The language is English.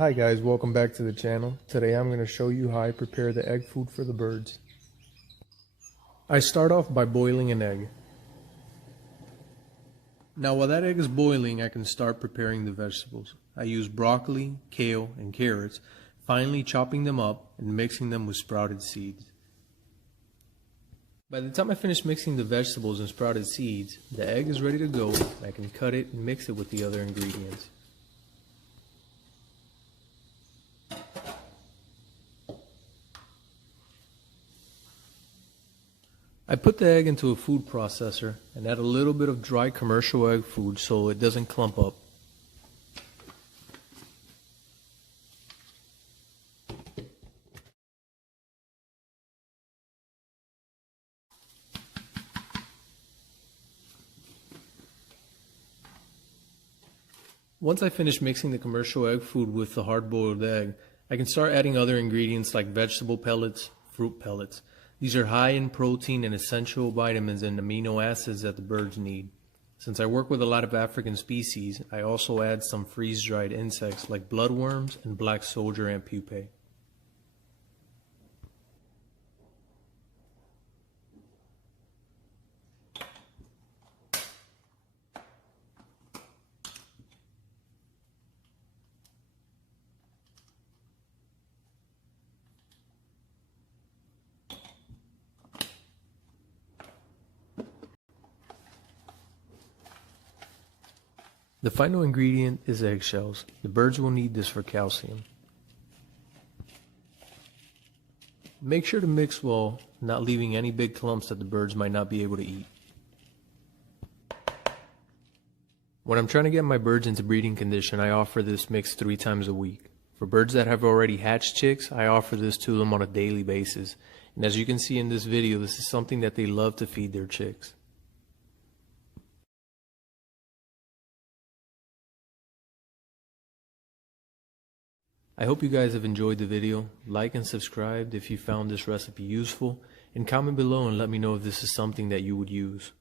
Hi guys, welcome back to the channel. Today I'm going to show you how I prepare the egg food for the birds. I start off by boiling an egg. Now while that egg is boiling, I can start preparing the vegetables. I use broccoli, kale, and carrots, finely chopping them up and mixing them with sprouted seeds. By the time I finish mixing the vegetables and sprouted seeds, the egg is ready to go and I can cut it and mix it with the other ingredients. I put the egg into a food processor and add a little bit of dry commercial egg food so it doesn't clump up. Once I finish mixing the commercial egg food with the hard-boiled egg, I can start adding other ingredients like vegetable pellets, fruit pellets. These are high in protein and essential vitamins and amino acids that the birds need. Since I work with a lot of African species, I also add some freeze-dried insects like bloodworms and black soldier ant pupae. The final ingredient is eggshells. The birds will need this for calcium. Make sure to mix well, not leaving any big clumps that the birds might not be able to eat. When I'm trying to get my birds into breeding condition, I offer this mix 3 times a week. For birds that have already hatched chicks, I offer this to them on a daily basis. And as you can see in this video, this is something that they love to feed their chicks. I hope you guys have enjoyed the video. Like and subscribe if you found this recipe useful, and comment below and let me know if this is something that you would use.